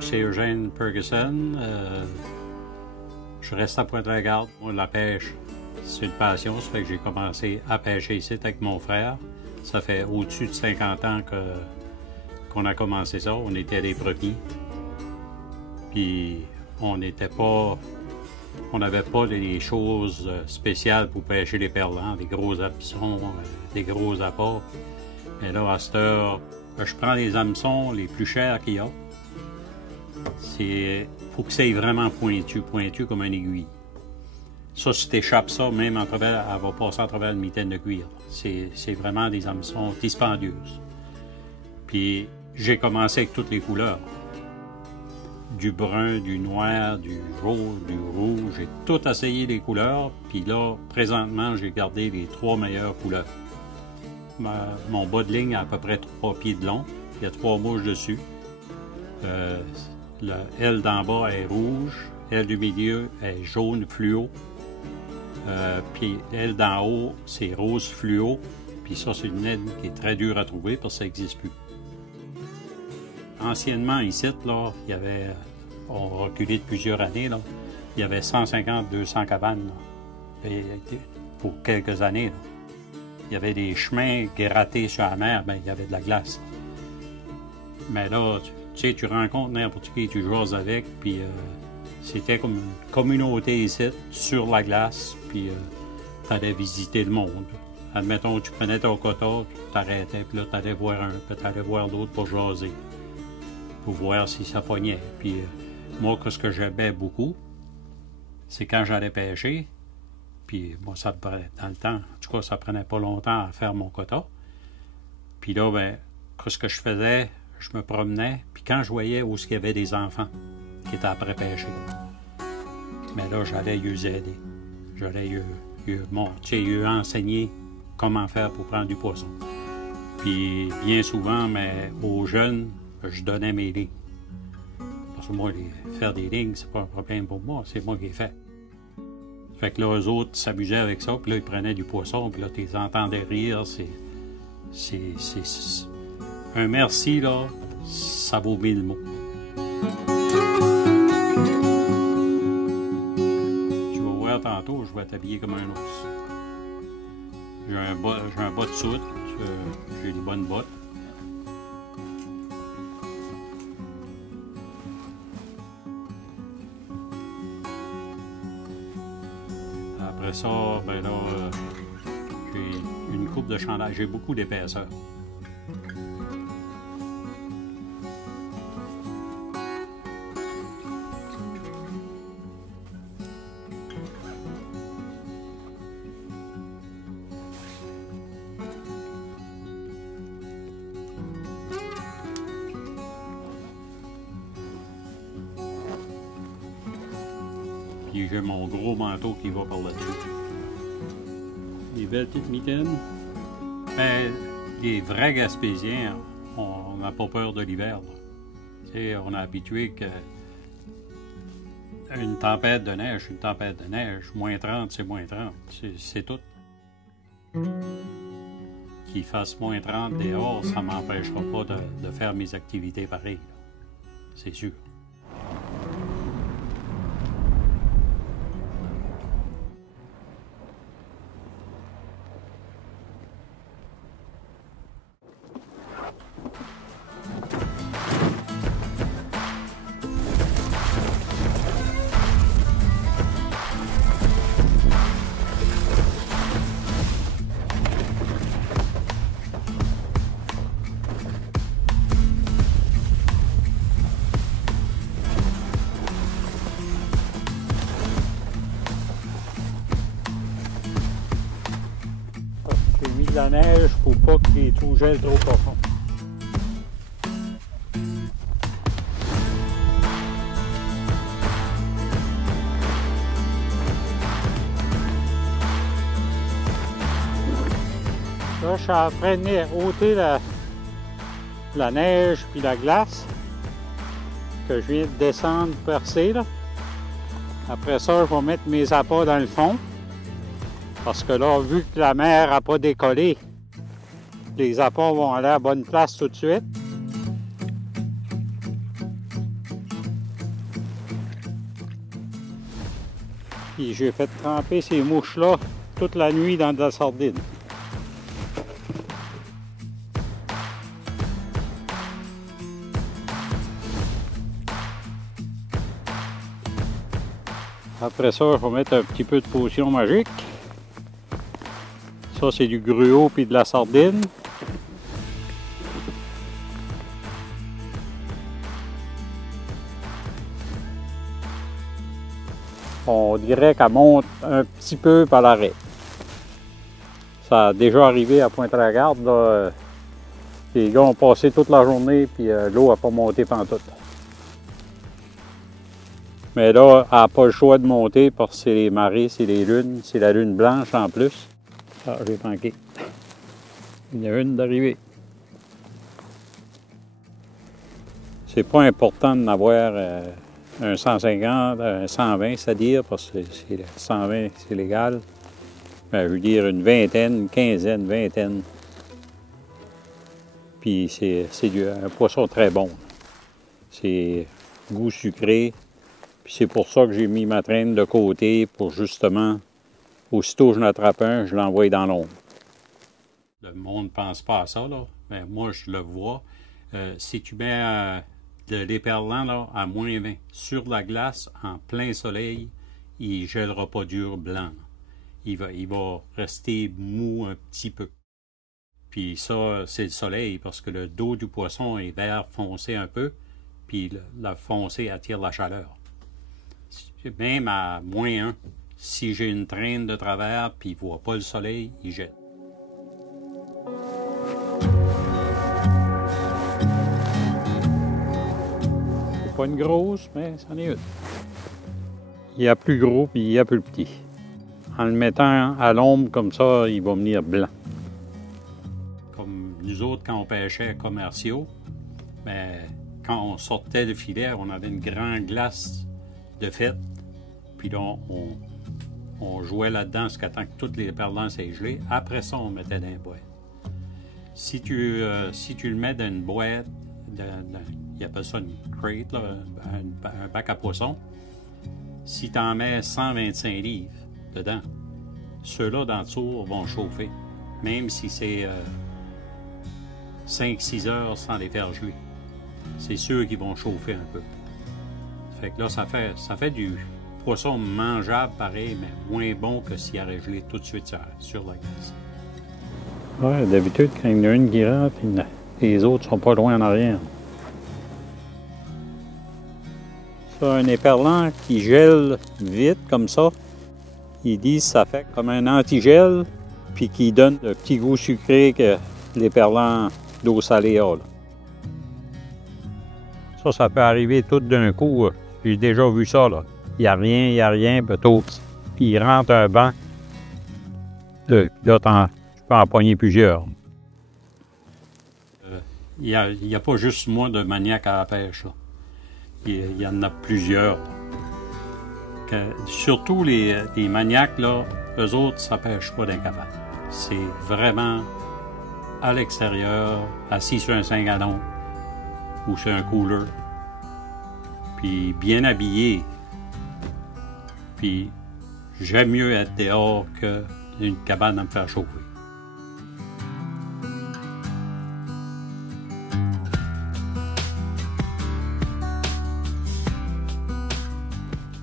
Moi, c'est Eugène Ferguson. Je reste à Pointe-la-Garde. Moi, la pêche, c'est une passion. Ça fait que j'ai commencé à pêcher ici avec mon frère. Ça fait au-dessus de 50 ans qu'on a commencé ça. On était les premiers. Puis, on n'avait pas des choses spéciales pour pêcher les perlants, des gros hameçons, des gros appâts. Mais là, à cette heure, je prends les hameçons les plus chers qu'il y a. Il faut que ça soit vraiment pointu comme une aiguille. Ça, si tu échappes ça, même en travers, elle va passer à travers une mitaine de cuir. C'est vraiment des hameçons dispendieuses. Puis, j'ai commencé avec toutes les couleurs. Du brun, du noir, du jaune, du rouge. J'ai tout essayé les couleurs. Puis là, présentement, j'ai gardé les 3 meilleures couleurs. Mon bas de ligne a à peu près 3 pieds de long. Il y a 3 mouches dessus. L'aile d'en bas est rouge. L'aile du milieu est jaune fluo. Puis l'aile d'en haut, c'est rose fluo. Puis ça, c'est une aile qui est très dure à trouver parce que ça n'existe plus. Anciennement, ici, là, il y avait, on reculait de plusieurs années, là, il y avait 150-200 cabanes là, pour quelques années. Là. Il y avait des chemins grattés sur la mer, bien, il y avait de la glace. Mais là, tu sais, tu rencontres n'importe qui, tu joues avec, puis c'était comme une communauté ici, sur la glace, puis tu allais visiter le monde. Admettons, tu prenais ton quota, tu t'arrêtais, puis là, tu allais voir un, puis tu allais voir l'autre pour jaser, pour voir si ça pognait. Puis moi, ce que j'aimais beaucoup, c'est quand j'allais pêcher, puis moi, ça dans le temps, en tout cas, ça prenait pas longtemps à faire mon quota. Puis là, ben, ce que je faisais, je me promenais, puis quand je voyais où il y avait des enfants qui étaient après pêcher, mais là, j'allais les aider. J'allais les enseigner comment faire pour prendre du poisson. Puis bien souvent, mais aux jeunes, je donnais mes lignes. Parce que moi, faire des lignes, c'est pas un problème pour moi, c'est moi qui ai fait. Fait que là, eux autres s'amusaient avec ça, puis là, ils prenaient du poisson, puis là, tu les entendais rire. Un merci, là, ça vaut 1000 mots. Tu vas voir tantôt, je vais t'habiller comme un ours. J'ai un bas de soute, j'ai des bonnes bottes. Après ça, ben là, j'ai une coupe de chandail. J'ai beaucoup d'épaisseur. Puis j'ai mon gros manteau qui va par là-dessus. Les belles petites mitaines. Mais les vrais Gaspésiens, on n'a pas peur de l'hiver. On est habitué qu'une tempête de neige, une tempête de neige, moins 30, c'est moins 30. C'est tout. Qu'il fasse moins 30 dehors, ça ne m'empêchera pas de faire mes activités pareilles. C'est sûr. J'ai mis de la neige pour pas que les trous gèlent trop profond. Là, je suis en train de ôter la neige puis la glace que je viens de descendre, percer là. Après ça, je vais mettre mes appâts dans le fond. Parce que là, vu que la mer n'a pas décollé, les appâts vont aller à la bonne place tout de suite. Puis j'ai fait tremper ces mouches-là toute la nuit dans de la sardine. Après ça, je vais mettre un petit peu de potion magique. Ça, c'est du gruau puis de la sardine. On dirait qu'elle monte un petit peu par l'arrêt. Ça a déjà arrivé à Pointe-à-la-Garde. Les gars ont passé toute la journée puis l'eau n'a pas monté pantoute. Mais là, elle n'a pas le choix de monter parce que c'est les marées, c'est les lunes, c'est la lune blanche en plus. Ah, j'ai manqué. Il y en a une d'arrivée. C'est pas important d'en avoir un 150, un 120, c'est-à-dire, parce que 120, c'est légal. Ben, je veux dire une vingtaine, une quinzaine, vingtaine. Puis c'est un poisson très bon. C'est goût sucré. Puis c'est pour ça que j'ai mis ma traîne de côté pour justement, aussitôt que je l'attrape un, je l'envoie dans l'ombre. Le monde ne pense pas à ça, là. Mais moi, je le vois. Si tu mets de l'éperlan là, à moins 20 sur la glace, en plein soleil, il ne gèlera pas dur blanc. Il va rester mou un petit peu. Puis ça, c'est le soleil, parce que le dos du poisson est vert foncé un peu, puis le foncé attire la chaleur. Même à moins 1, si j'ai une traîne de travers, puis il ne voit pas le soleil, il jette. C'est pas une grosse, mais c'en est une. Il y a plus gros, puis il y a plus petit. En le mettant à l'ombre comme ça, il va venir blanc. Comme nous autres, quand on pêchait commerciaux, mais quand on sortait de filet, on avait une grande glace de fête. Puis là, on jouait là-dedans jusqu'à temps que toutes les perlants soient gelés. Après ça, on mettait dans une boîte. Si tu le mets dans une boîte, ils appellent ça une crate, là, un bac à poissons, si tu en mets 125 livres dedans, ceux-là dans le tour vont chauffer, même si c'est 5-6 heures sans les faire geler. C'est sûr qu'ils vont chauffer un peu. Fait que là, ça fait du poisson mangeable pareil, mais moins bon que s'il aurait gelé tout de suite sur la glace. Ouais, d'habitude, quand il y en a une qui rentre, les autres sont pas loin en arrière. Ça, un éperlan qui gèle vite comme ça, ils disent que ça fait comme un antigel, puis qui donne le petit goût sucré que l'éperlan d'eau salée a. Ça peut arriver tout d'un coup. J'ai déjà vu ça, là. Il n'y a rien, plutôt. Puis il rentre un banc. Là, tu peux en pogner plusieurs. Il n'y a pas juste moi de maniaque à la pêche, là. Il y en a plusieurs. Surtout les maniaques, là, eux autres, ça ne pêche pas dans les cabanes. C'est vraiment à l'extérieur, assis sur un 5 gallons ou sur un cooler, puis bien habillé. Puis j'aime mieux être dehors qu'une cabane à me faire chauffer.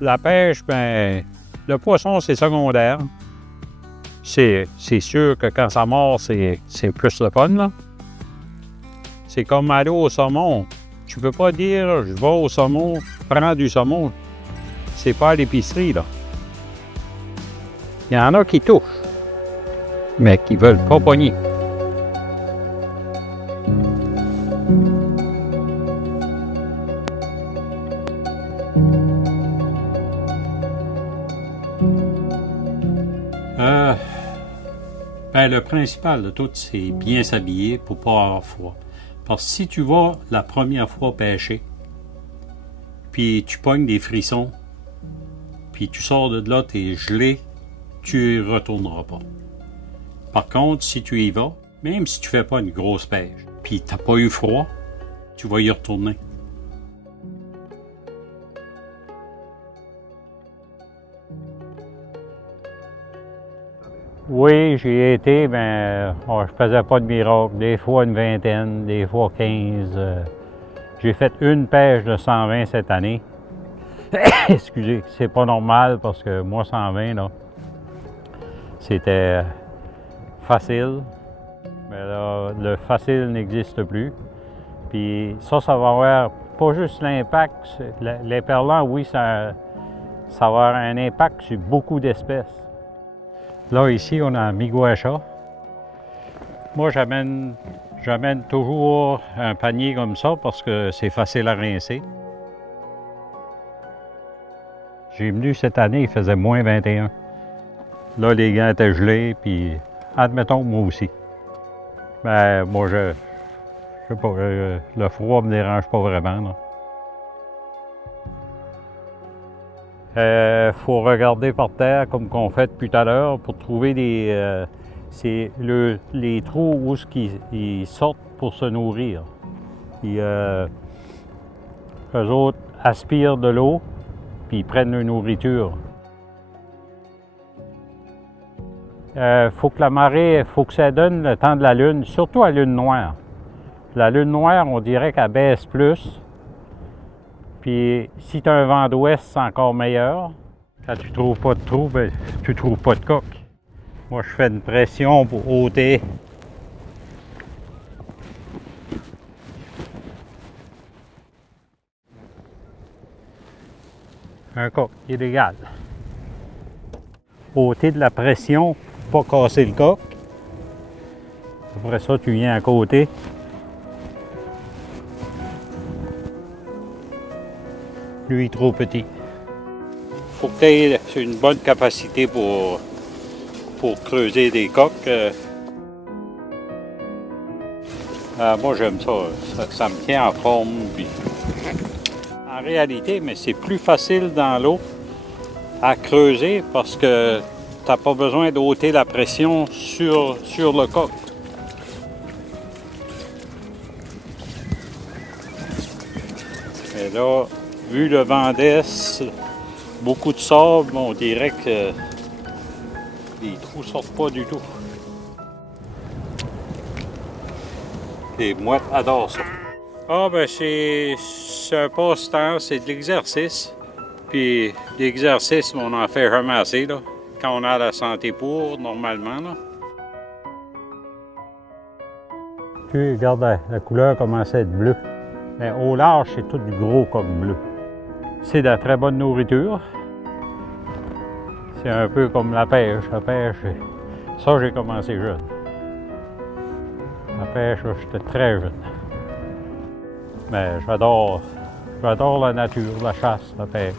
La pêche, ben, le poisson, c'est secondaire. C'est sûr que quand ça mord, c'est plus le fun, là. C'est comme aller au saumon. Tu peux pas dire, je vais au saumon, prends du saumon. C'est pas à l'épicerie, là. Il y en a qui touchent, mais qui veulent pas pogner. Ben, le principal de tout, c'est bien s'habiller pour pas avoir froid. Parce que si tu vas la première fois pêcher, puis tu pognes des frissons, puis tu sors de là, tu es gelé, tu ne retourneras pas. Par contre, si tu y vas, même si tu fais pas une grosse pêche, puis tu n'as pas eu froid, tu vas y retourner. Oui, j'y ai été, mais je faisais pas de miracle. Des fois une vingtaine, des fois 15. J'ai fait une pêche de 120 cette année. Excusez, c'est pas normal parce que moi, 120, là, c'était facile. Mais là, le facile n'existe plus. Puis ça va avoir pas juste l'impact. L'éperlan, oui, ça va avoir un impact sur beaucoup d'espèces. Là, ici, on a Miguacha. Moi, j'amène toujours un panier comme ça parce que c'est facile à rincer. J'ai venu cette année, il faisait moins 21. Là, les gants étaient gelés, puis admettons, moi aussi. Ben, moi, je sais pas, le froid me dérange pas vraiment, là. Faut regarder par terre comme qu'on fait depuis tout à l'heure pour trouver les trous où ils sortent pour se nourrir. Puis, eux autres aspirent de l'eau, puis ils prennent leur nourriture. Faut que la marée, faut que ça donne le temps de la lune, surtout à la lune noire. La lune noire, on dirait qu'elle baisse plus. Puis si tu as un vent d'ouest, c'est encore meilleur. Quand tu ne trouves pas de trou, ben, tu ne trouves pas de coque. Moi, je fais une pression pour ôter. Un coq illégal. Ôter de la pression pour pas casser le coq. Après ça, tu viens à côté. Lui, trop petit. Faut que tu aies une bonne capacité pour creuser des coques. Moi, j'aime ça. Ça me tient en forme. Puis... En réalité, mais c'est plus facile dans l'eau à creuser parce que tu n'as pas besoin d'ôter la pression sur le coq. Et là, vu le vent d'est, beaucoup de sable, on dirait que les trous ne sortent pas du tout. Les mouettes adorent ça. Ah ben c'est un passe-temps, c'est de l'exercice. Puis l'exercice, on en fait jamais assez, là, quand on a la santé pour, normalement. Là. Puis regarde, la couleur commence à être bleue. Mais au large, c'est tout du gros coq bleu. C'est de la très bonne nourriture. C'est un peu comme la pêche. La pêche, ça, j'ai commencé jeune. La pêche, j'étais très jeune. Mais j'adore la nature, la chasse, la pêche.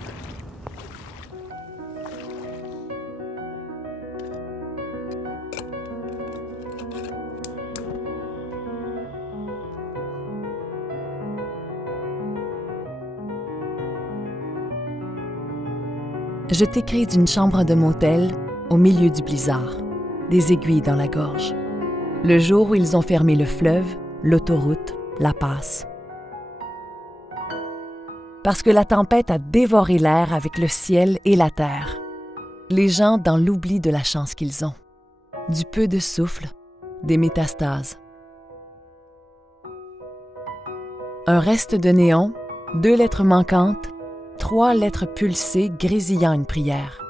Je t'écris d'une chambre de motel au milieu du blizzard, des aiguilles dans la gorge. Le jour où ils ont fermé le fleuve, l'autoroute, la passe. Parce que la tempête a dévoré l'air avec le ciel et la terre. Les gens dans l'oubli de la chance qu'ils ont. Du peu de souffle, des métastases. Un reste de néon, 2 lettres manquantes, 3 lettres pulsées grésillant une prière.